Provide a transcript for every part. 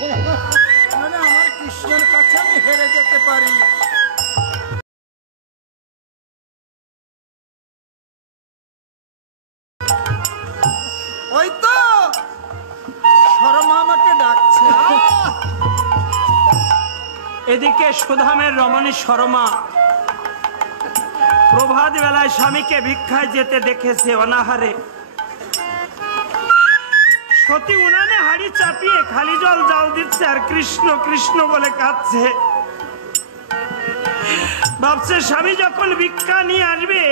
মানে আমার কৃষ্ণের কাছে আমি হেরে যেতে পারি। ওই তো শর্মা আমাকে ডাকছে। এদিকে সুধামের রমণী শর্মা প্রভাত বেলায় স্বামীকে ভিক্ষায় যেতে দেখেছে অনাহারে। সতী উনানে হাড়ি চাপিয়ে খালি জল জাল দিচ্ছে আর কৃষ্ণ কৃষ্ণ বলে কাঁদছে। ভাবছে স্বামী যখন ভিক্ষা নিয়ে আসবে,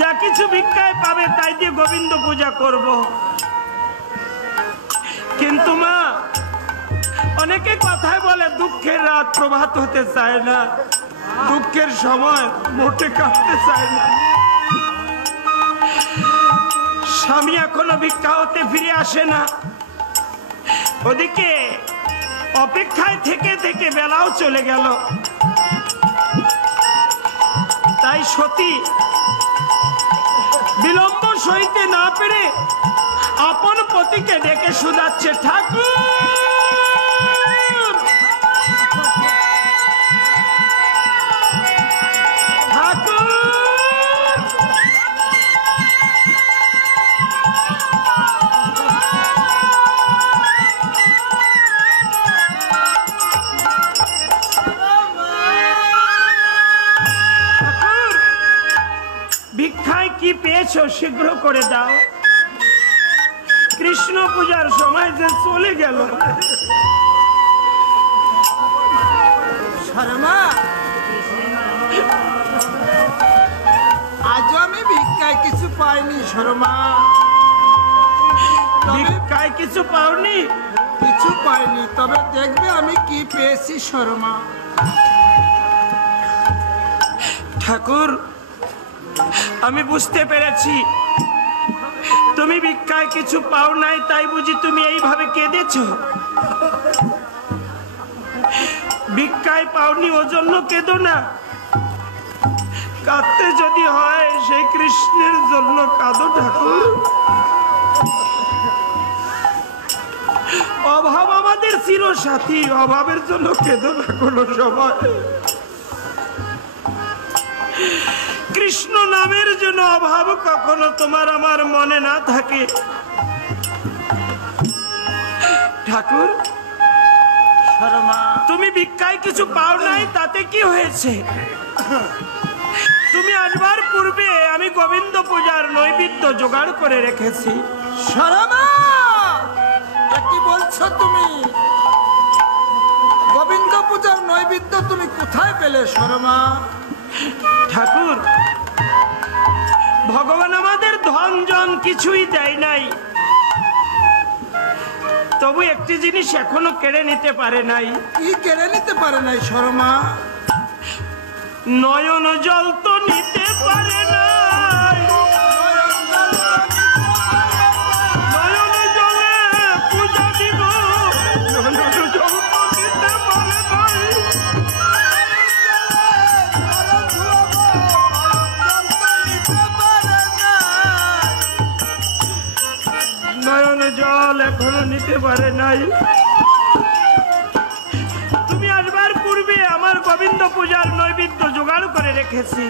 যা কিছু ভিক্ষায় পাবে তাই দিয়ে গোবিন্দ পূজা করব। কিন্তু মা, অনেকে কথায় বলে দুঃখের রাত প্রভাত হতে চায় না, দুঃখের সময় মোটে কাটতে চায় না। স্বামী এখনো ভিক্ষা হতে ফিরে আসে না। ওদিকে অপেক্ষায় থেকে থেকে বেলাও চলে গেল। তাই সতী বিলম্ব সইতে না পেরে আপন পতিকে ডেকে শুধাচ্ছে, ঠাকুর ঠাকুর। ভিক্ষায় কি পেয়েছো শীঘ্র করে দাও, কৃষ্ণ পূজার সময় যে চলে গেল। শর্মা, আজও আমি ভিক্ষায় কিছু পাইনি শর্মা। ভিক্ষায় কিছু পাওনি? কিছু পাইনি, তবে দেখবে আমি কি পেয়েছি শর্মা। ঠাকুর, আমি বুঝতে পেরেছি তুমি ভিক্ষায় কিছু পাও নাই, তাই বুঝি তুমি এইভাবে কেঁদেছ। ভিক্ষায় পাওনি ওজন্য কেঁদো না, কাঁদতে যদি হয় সেই কৃষ্ণের জন্য কাঁদো ঠাকুর। অভাব আমাদের চিরসাথী, অভাবের জন্য কেঁদো না কোনো সময়। কৃষ্ণ নামের জন্য অভাব কখনো তোমার আমার মনে না থাকে। ঠাকুর, শর্মা, তুমি ভিক্ষায় কিছু পাও নাই, তাতে কি হয়েছে? তুমি আসবার পূর্বে আমি গোবিন্দ পূজার নৈবেদ্য জোগাড় করে রেখেছি। শর্মা, কি বলছো তুমি? গোবিন্দ পূজার নৈবেদ্য তুমি কোথায় পেলে শর্মা? ঠাকুর, ভগবান আমাদের ধন জন কিছুই দেয় নাই, তবু একটি জিনিস এখনো কেড়ে নিতে পারে নাই। কি কেড়ে নিতে পারে নাই শর্মা? নয়ন জল তো নিতে পারে না। নয়ন জলে পূজা দিব, নয়ন জল তো নিতে পারে নাই। নয়ন জল এখনো নিতে পারে নাই। তুমি আসবার পূর্বে আমার গোবিন্দ পূজার নৈবেদ্য জোগাড় করে রেখেছি।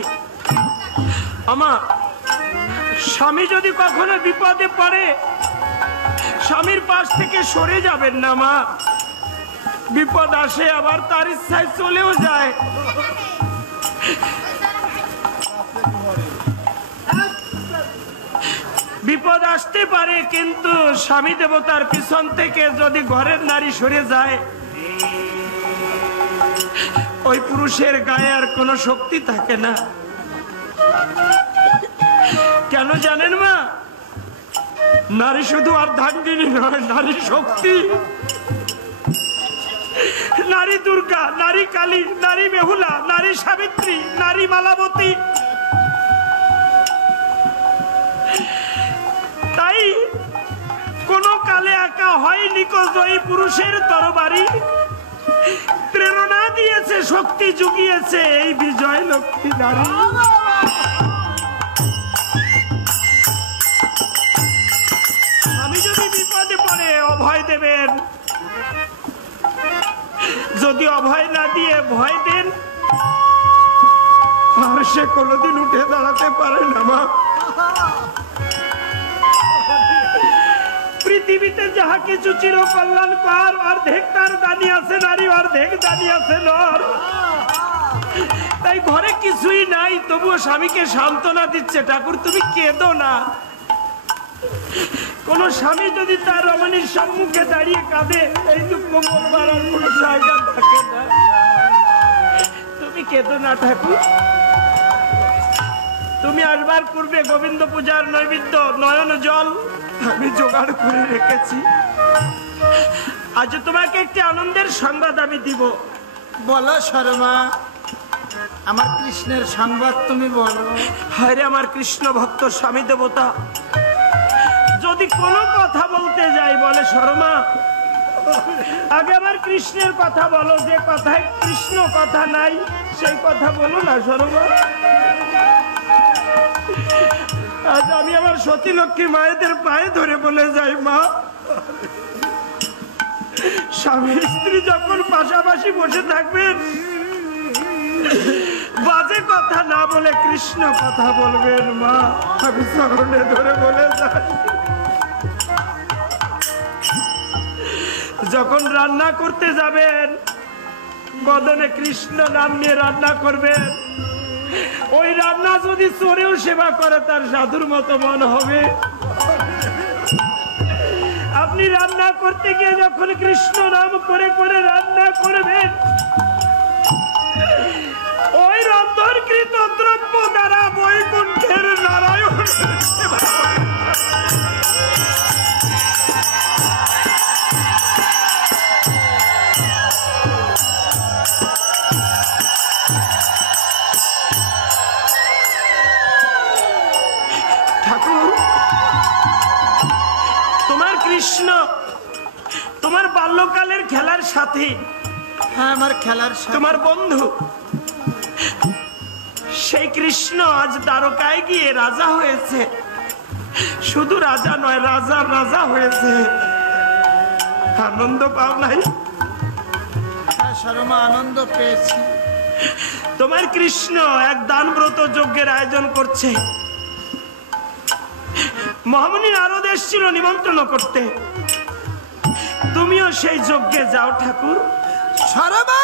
আমার স্বামী যদি কখনো বিপদে পড়ে, স্বামীর পাশ থেকে সরে যাবেন না মা। বিপদ আসে আবার তার ইচ্ছায় চলেও যায়। বিপদ আসতে পারে, কিন্তু স্বামী দেবতার পিছন থেকে যদি ঘরের নারী সরে যায়, ওই পুরুষের গায়ে আর কোনো শক্তি থাকে না। কেন জানেন মা? নারী শুধু অর্ধাঙ্গিনী নয়, নারী শক্তি। নারী দুর্গা, নারী কালী, নারী বেহুলা, নারী সাবিত্রী, নারী মালাবতী। তাই কোন কালে একা হয় নিখোঁজ ওই পুরুষের তরবারি। প্রেরণা দিয়েছে, শক্তি জুগিয়েছে এই বিজয় লক্ষ্মী নারী। আমি যদি বিপদে পড়ে অভয় দেবেন, যদি অভয় না দিয়ে ভয় দেন, আর সে কোনোদিন উঠে দাঁড়াতে পারে না মা। পৃথিবীতে যাহা কিছু চির কল্যাণকর, অর্ধেক তার দানি আছে নারী, অর্ধেক দানি আছে নর। তাই ঘরে কিছুই নাই, তবুও স্বামীকে সান্ত্বনা দিচ্ছে, ঠাকুর তুমি কেঁদো না। কোন স্বামী যদি তার রমণীর সম্মুখে দাঁড়িয়ে কাঁদে, এই দুঃখ বলবার আর কোনো জায়গা থাকে না। তুমি কেঁদো না ঠাকুর। তুমি আসবার পূর্বে গোবিন্দ পূজার নৈবেদ্য নয়ন জল আমি জোগাড় করে রেখেছি। আজ তোমাকে একটি আনন্দের সংবাদ আমি দিব। বলো শর্মা, আমার কৃষ্ণের সংবাদ তুমি বলো। হায়রে আমার কৃষ্ণ ভক্ত স্বামী দেবতা যদি কোনো কথা বলতে যাই বলে শর্মা আগে আমার কৃষ্ণের কথা বলো, যে কথায় কৃষ্ণ কথা নাই সেই কথা বলো না শর্মা। আজ আমি আমার সতী লক্ষ্মী মায়েদের পায়ে ধরে বলে যাই, মা স্বামী স্ত্রী যখন পাশাপাশি বসে থাকবেন, বাজে কথা না বলে কৃষ্ণ কথা বলবেন মা। আমি চরণে ধরে বলে যাই। যখন রান্না করতে যাবেন, বদনে কৃষ্ণ নাম নিয়ে রান্না করবেন। ওই রান্না যদি চোরেও সেবা করে তার সাধুর মতো মন হবে। আপনি রান্না করতে গিয়ে যখন কৃষ্ণ নাম করে করে রান্না করবেন, ওই রন্ধনকৃত দ্রব্য দ্বারা বৈকুণ্ঠের নারায়ণ ঠাকুর, তোমার কৃষ্ণ তোমার বাল্যকালের খেলার সাথী। হ্যাঁ, আমার খেলার সাথী, তোমার বন্ধু। সেই কৃষ্ণ আজ দ্বারকায় গিয়ে রাজা হয়েছে। শুধু রাজা নয়, রাজার রাজা হয়েছে। আনন্দ পাও নাই? হ্যাঁ শর্মা, আনন্দ পেয়েছি। তোমার কৃষ্ণ এক দানব্রত যজ্ঞের আয়োজন করছে। মহামুনি নারদ এসেছিল নিমন্ত্রণ করতে। তুমিও সেই যজ্ঞে যাও ঠাকুর। শর্মা,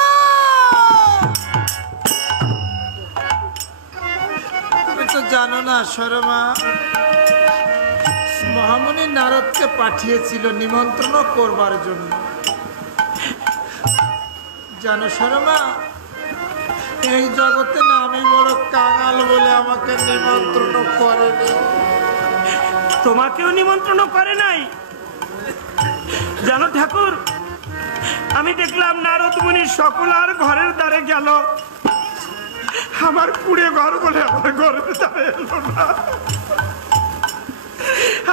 তুমি তো জানো না শর্মা, মহামুনি নারদকে পাঠিয়েছিল নিমন্ত্রণ করবার জন্য। জানো শর্মা, এই জগতে না আমি বড় কাঙাল বলে আমাকে নিমন্ত্রণ করেনি। তোমাকেও নিমন্ত্রণ করে নাই? জানো ঠাকুর, আমি দেখলাম নারদ মুনি সকল আর ঘরের দ্বারে গেল, আমার কুড়ে ঘর বলে আমার ঘরের দ্বারে এলো না।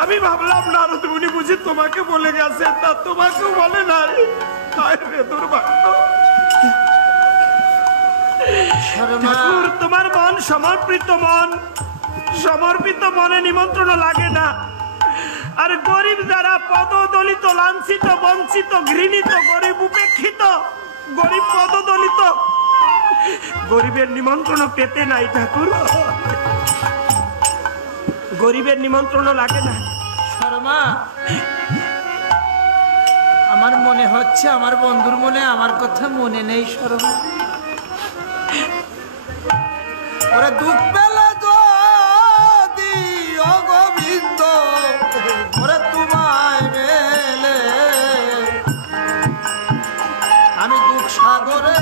আমি ভাবলাম নারদ মুনি বুঝি তোমাকে বলে গেছে, তা তোমাকেও বলে নাই। দুর্ভাগ্য। ঠাকুর, তোমার মন সমর্পিত মন, সমর্পিত মনে নিমন্ত্রণ লাগে না। আর গরিব যারা পদদলিত, লাঞ্ছিত, বঞ্চিত, ঘৃণিত, গরিব উপেক্ষিত, গরিব পদদলিত, গরিবের নিমন্ত্রণ পেতে নাই ঠাকুর। গরিবের নিমন্ত্রণ লাগে না। শর্মা, আমার মনে হচ্ছে আমার বন্ধুর মনে আমার কথা মনে নেই শর্মা। ওরা দুঃখ পেলে যদি ও গোবিন্দ ওরা তোমায় মেলে, আমি দুঃখ সাগরে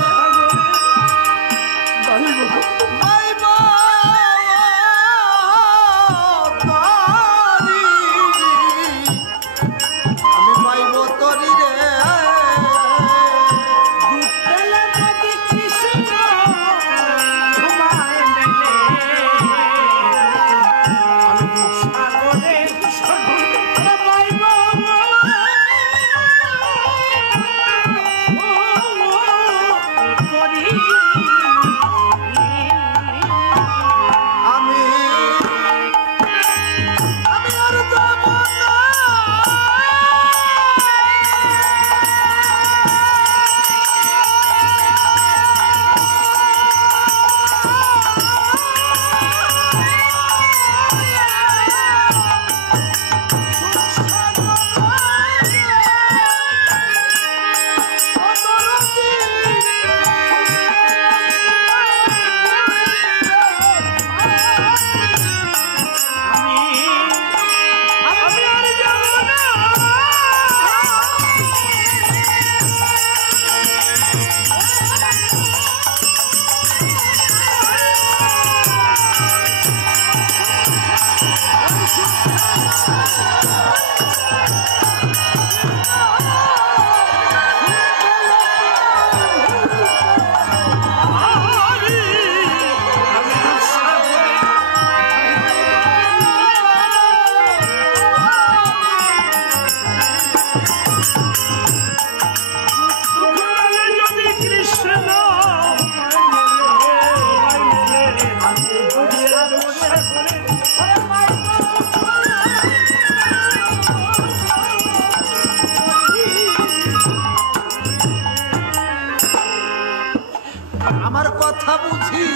কথা বুঝি,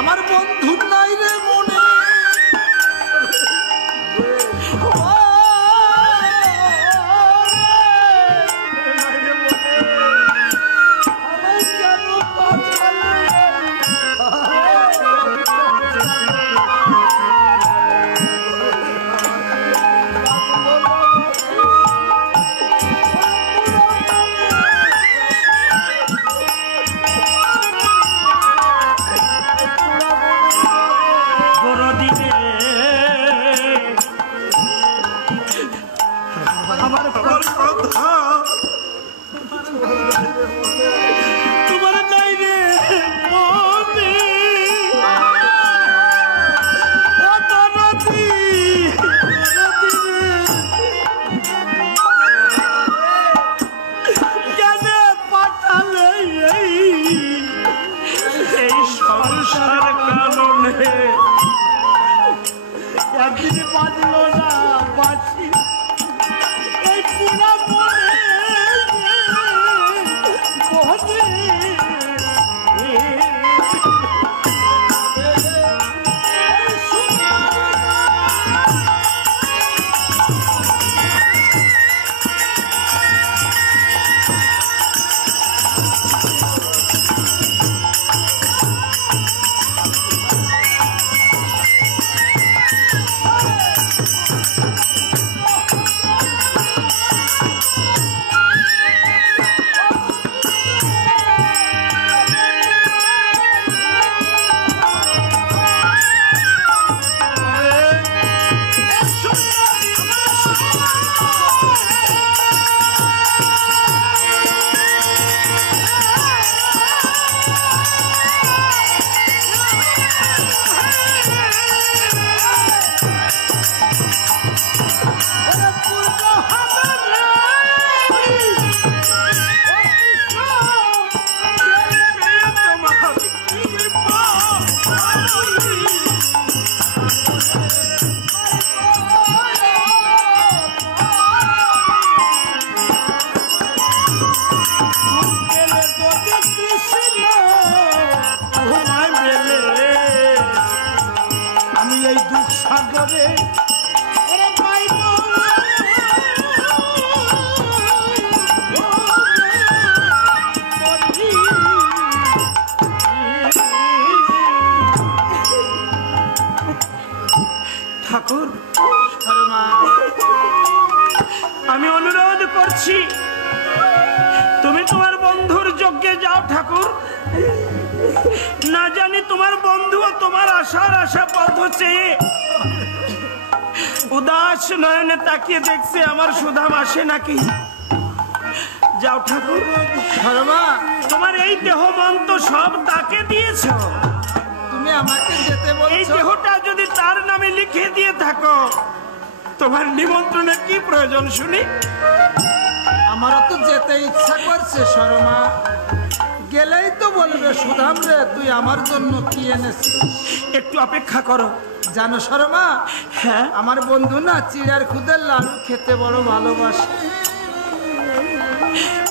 আমার বন্ধুর নাই রে মনে। ঠাকুর, আমি অনুরোধ করছি তুমি তোমার বন্ধুর যজ্ঞে যাও ঠাকুর। না জানি তোমার বন্ধুও তোমার আশার আশা পথ চেয়ে উদাস নয়নে তাকিয়ে দেখছে আমার সুধাম আসে নাকি। যাও ঠাকুর। শর্মা, তোমার এই দেহ মন তো সব তাকে দিয়েছ, তুমি আমাকে যেতে এই বলছো? দেহটা যদি তার নামে লিখে দিয়ে থাকো তোমার নিমন্ত্রণের কি প্রয়োজন শুনি? আমারও তো যেতে ইচ্ছা করছে শর্মা, গেলেই তো বলবে সুধাম রে তুই আমার জন্য কি এনেছিস। একটু অপেক্ষা করো। জানো শর্মা, হ্যাঁ, আমার বন্ধু না চিড়ার খুদের লাড়ু খেতে বড় ভালোবাসে।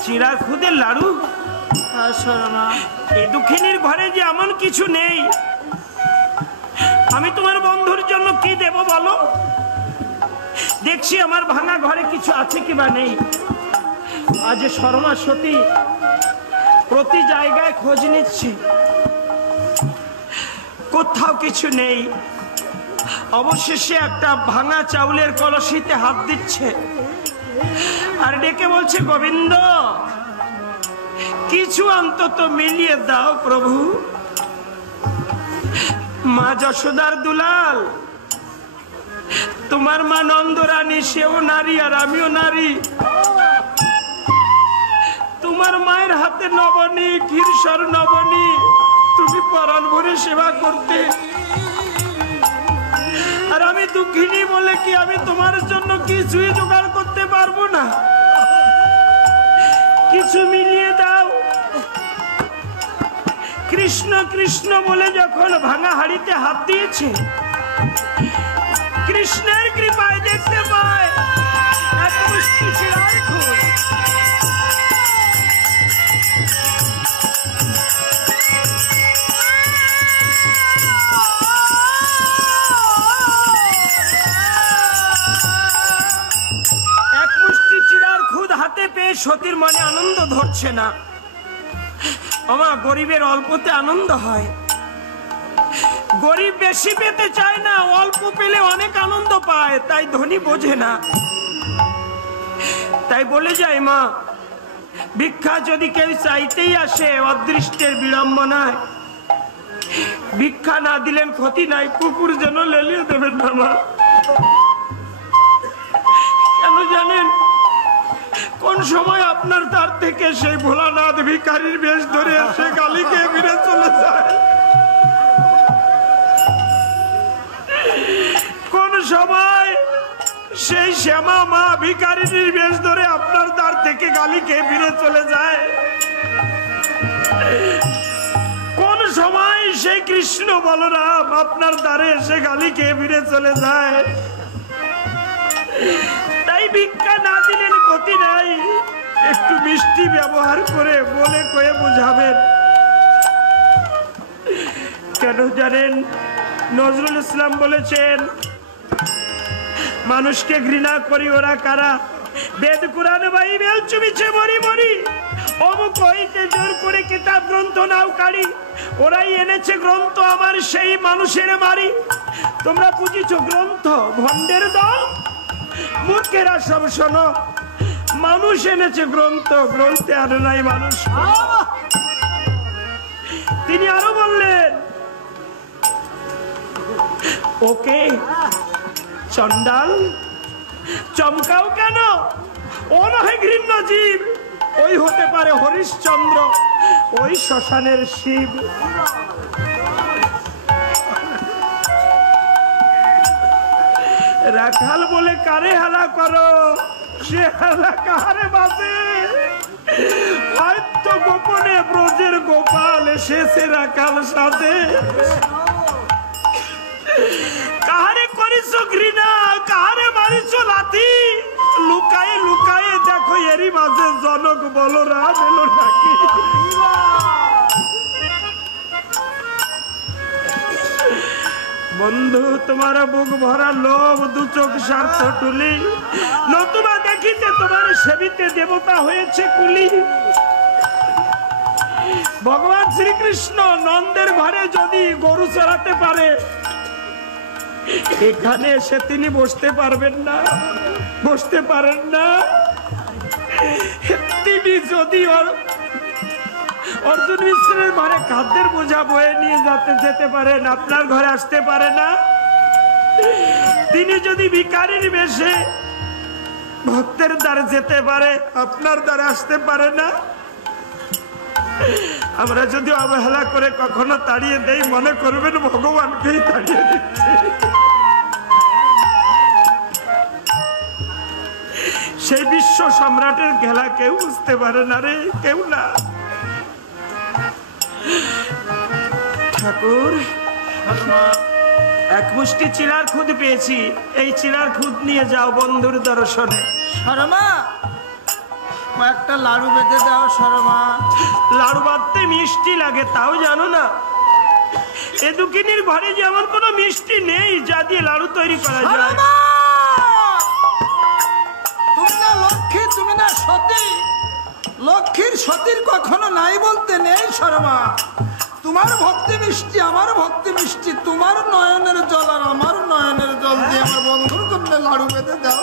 চিড়া খুদের লাড়ু? হ্যাঁ শর্মা, এই দুঃখিনীর ঘরে যে এমন কিছু নেই, আমি তোমার বন্ধুর জন্য কি দেব বলো? দেখছি আমার ভাঙা ঘরে কিছু আছে কিবা নেই। আজ শর্মা সতী প্রতি জায়গায় খোঁজ নিচ্ছি, কোথাও কিছু নেই। অবশেষে একটা ভাঙা চাউলের কলসিতে হাত দিচ্ছে আর ডেকে বলছে, গোবিন্দ কিছু অন্তত মিলিয়ে দাও প্রভু। মা যশোদার দুলাল, তোমার মা নন্দরানী সেও নারী আর আমিও নারী। তোমার মায়ের হাতে নবনী, ক্ষীরসর নবনী, তুমি পরাণ ভরে সেবা করতে, আর আমি দুঃখিনী বলে কি আমি তোমার জন্য কিছুই জোগাড় করতে পারবো না? কিছু মিলিয়ে দাও। কৃষ্ণ কৃষ্ণ বলে যখন ভাঙা হাড়িতে হাত দিয়েছে, কৃষ্ণের কৃপায় দেখতে পায় এক মুষ্টি চিড়ার খোঁজ। সতীর মনে আনন্দ ধরছে না। আমার গরিবের অল্পতে আনন্দ হয়, গরিব বেশি পেতে চায় না, অল্প পেলে অনেক আনন্দ পায়, তাই ধনী বোঝে না। তাই বলে যায় মা, ভিক্ষা যদি কেউ চাইতেই আসে অদৃষ্টের বিড়ম্বনায়, ভিক্ষা না দিলেন ক্ষতি নাই, কুকুর যেন লেলিয়ে দেবেন না মা। কেন জানেন, কোন সময় আপনার দ্বার থেকে সেই ভোলানাথ ভিখারির বেশ ধরে এসে গালি খেয়ে ফিরে চলে যায়, কোন সময় সেই শ্যামা মা ভিখারিনীর বেশ ধরে আপনার দ্বার থেকে গালি খেয়ে ফিরে চলে যায়, কোন সময় সেই কৃষ্ণ বলরাম আপনার দ্বারে এসে গালি খেয়ে ফিরে চলে যায়। তাই ভিক্ষা না দিলেন ক্ষতি নাই, একটু মিষ্টি ব্যবহার করে বলে কয়ে বোঝাবেন। কেন জানেন, নজরুল ইসলাম বলেছেন, মানুষকে ঘৃণা করি ওরা কারা, বেদ কোরআন বাইবেল চুমিছে মরি মরি, অমুক হইতে জোর করে কিতাব গ্রন্থ নাও কাড়ি, ওরাই এনেছে গ্রন্থ আমার সেই মানুষের মারি। তোমরা বুঝিছ গ্রন্থ ভণ্ডের দল, মূর্খেরা সব শোনো, মানুষ এনেছে গ্রন্থ, গ্রন্থে আর নাই মানুষ। তিনি আরো বললেন, ওকে চন্ডাল চমকাও কেন, ও নয় ঘৃণ্য জীব, ওই হতে পারে হরিশ্চন্দ্র, ওই শ্মশানের শিব। রাখাল বলে কারে হেলা করো, সে হেলা কারে বাজে, হয়তো গোপনে ব্রজের গোপাল এসেছে রাখাল সাথে। কাহারে করিস ঘৃণা, কাহারে মারিস লাথি, লুকায়ে লুকায়ে দেখো এরই মাঝে জনক বলরাম এলো নাকি। বন্ধু তোমার বুক ভরা লোভ, দু চোখ স্বার্থ টুলি, নতুবা দেখিতে তোমার সেবিতে দেবতা হয়েছে কুলি। ভগবান শ্রীকৃষ্ণ নন্দের ঘরে যদি গরু চড়াতে পারে, এখানে এসে তিনি বসতে পারবেন না, বসতে পারেন না। তিনি যদি অর্জুন মিশ্রের ঘরে খাদ্যের বোঝা বয়ে নিয়ে যেতে পারেন, আপনার ঘরে আসতে পারে না। তিনি যদি ভিখারির বেশে ভক্তের দ্বারে যেতে পারে, আপনার দ্বারে আসতে পারে না। আমরা যদি অবহেলা করে কখনো তাড়িয়ে দেই, মনে করবেন ভগবানকেই তাড়িয়ে দিচ্ছে। সেই বিশ্ব সম্রাটের খেলা কেউ বুঝতে পারে না রে, কেউ না। ঠাকুর, এক মুষ্টি চিলার খুদ পেয়েছি, এই চিলার খুদ নিয়ে যাও বন্ধুর দর্শনে। শর্মা, একটা লাড়ু বেঁধে দাও শর্মা। লাড়ু বাঁধতে মিষ্টি লাগে, তাও জানো না? এ দুকিনীর ঘরে যেমন কোনো মিষ্টি নেই যা দিয়ে লাড়ু তৈরি করা যায়। তুমি না লক্ষ্মী, তুমি না সতী, লক্ষ্মীর সতীর কখনো নাই বলতে নেই শর্মা। তোমার ভক্তি মিষ্টি, আমার ভক্তি মিষ্টি, তোমার নয়নের জল আর আমার নয়নের জল দিয়ে আমার বন্ধুর জন্য লাড়ু বেঁধে দাও।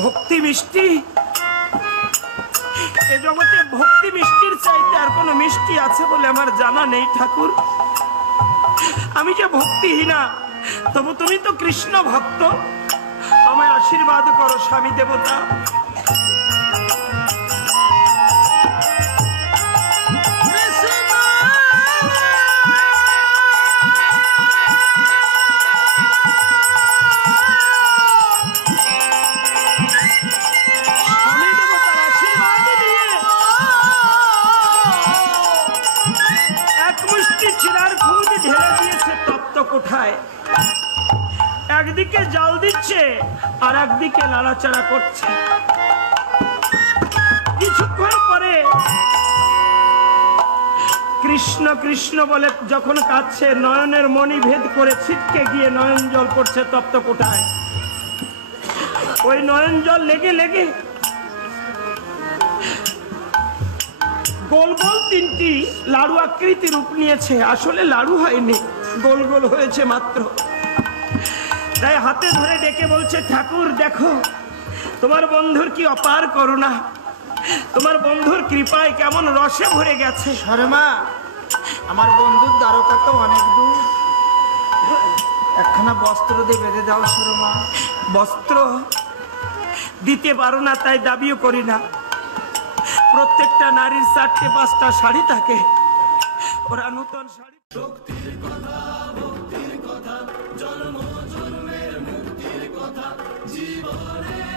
ভক্তি মিষ্টি, এ জগতে ভক্তি মিষ্টির চাইতে আর কোনো মিষ্টি আছে বলে আমার জানা নেই ঠাকুর। আমি যে ভক্তিহীনা, তবু তুমি তো কৃষ্ণ ভক্ত, আমায় আশীর্বাদ করো স্বামী দেবতা। একদিকে জাল দিচ্ছে আর একদিকে নাড়াচাড়া করছে। কিছুক্ষণ পরে কৃষ্ণ কৃষ্ণ বলে যখন কাঁদছে, নয়নের মণি ভেদ করে ছিটকে গিয়ে নয়ন জল পড়ছে তপ্ত কোঠায়। ওই নয়ন জল লেগে লেগে গোল গোল তিনটি লাড়ু আকৃতি রূপ নিয়েছে, আসলে লাড়ু হয়নি, গোল গোল হয়েছে মাত্র। তাই হাতে ধরে ডেকে বলছে, ঠাকুর দেখো তোমার বন্ধুর কি অপার করুণা, তোমার বন্ধুর কৃপায় কেমন রসে ভরে গেছে। শর্মা, আমার বন্ধুর দ্বারকা তো অনেক দূর, একখানা বস্ত্র দিয়ে বেঁধে দাও শর্মা। বস্ত্র দিতে পারো না তাই দাবিও করি না। প্রত্যেকটা নারীর 4-5টা শাড়ি থাকে, ওরা নতুন শাড়ি। শক্তির কথা, ভক্তির কথা, জন্ম জন্মের মুক্তির কথা, জীবনে